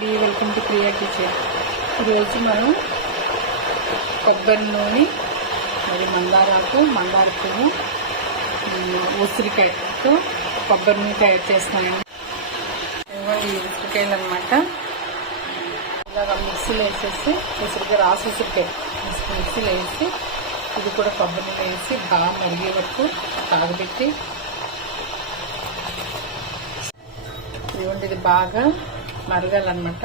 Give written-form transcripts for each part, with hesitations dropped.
Welcome to Priya kitchen. ఈరోజు మనం కొబ్బరి నూనె మరి మందారాకు, మందార పువ్వు, ఉసిరికాయతో కొబ్బరి నూనె తయారు చేస్తున్నాను. ఈ ఉసిరికాయలు అనమాట ఇలాగ మిక్సీలో వేసేసి ఉసిరికాయ రాసి ఉసిరికాయ మిక్సీలో వేసి ఇది కూడా కొబ్బరి నూనె వేసి బాగా మరిగే వరకు తాగబెట్టి ఇవ్వండి. ఇది బాగా మరగాలన్నమాట.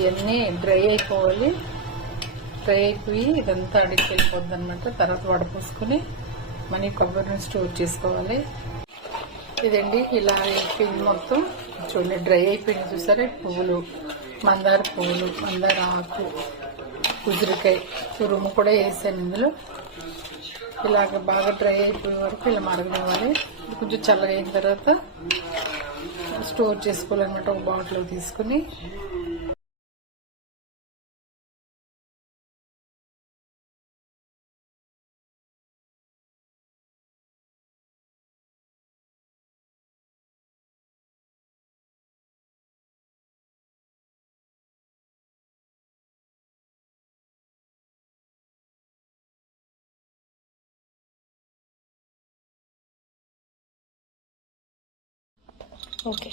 ఇవన్నీ డ్రై అయిపోవాలి. డ్రై అయిపోయి ఇదంతా అడిగి వెళ్ళిపోద్ది అనమాట. తర్వాత వడపోసుకుని మనీ కొబ్బరిని స్టోర్ చేసుకోవాలి. ఇదండి ఇలా అయిపోయింది మొత్తం. చూడండి డ్రై అయిపోయింది చూసారా. పువ్వులు, మందార పువ్వులు, మందార ఆకు, ఉసిరికాయ తురుము కూడా వేసాను ఇందులో. ఇలాగ బాగా డ్రై అయిపోయిన వరకు ఇలా మరగనివ్వాలి. కొంచెం చల్లగా అయిన తర్వాత స్టోర్ చేసుకోవాలన్నమాట. ఒక బాటిల్లో తీసుకుని ఓకే.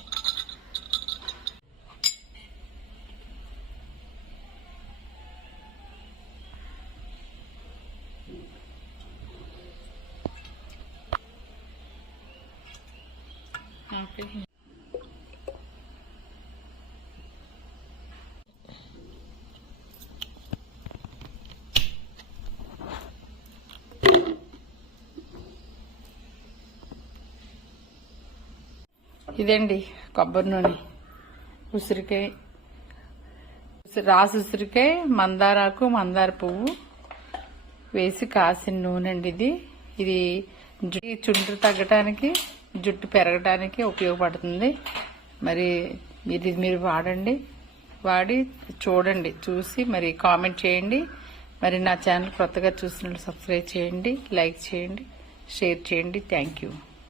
ఇదండి కొబ్బరి నూనె, ఉసిరికాయ, రాసి ఉసిరికాయ, మందారాకు, మందార పువ్వు వేసి కాసిన నూనె అండి ఇది. ఇది చుండ్రు తగ్గటానికి, జుట్టు పెరగటానికి ఉపయోగపడుతుంది. మరి మీరు వాడండి, వాడి చూడండి, చూసి మరి కామెంట్ చేయండి. మరి నా ఛానల్ కొత్తగా చూసినట్లు సబ్స్క్రైబ్ చేయండి, లైక్ చేయండి, షేర్ చేయండి. Thank you.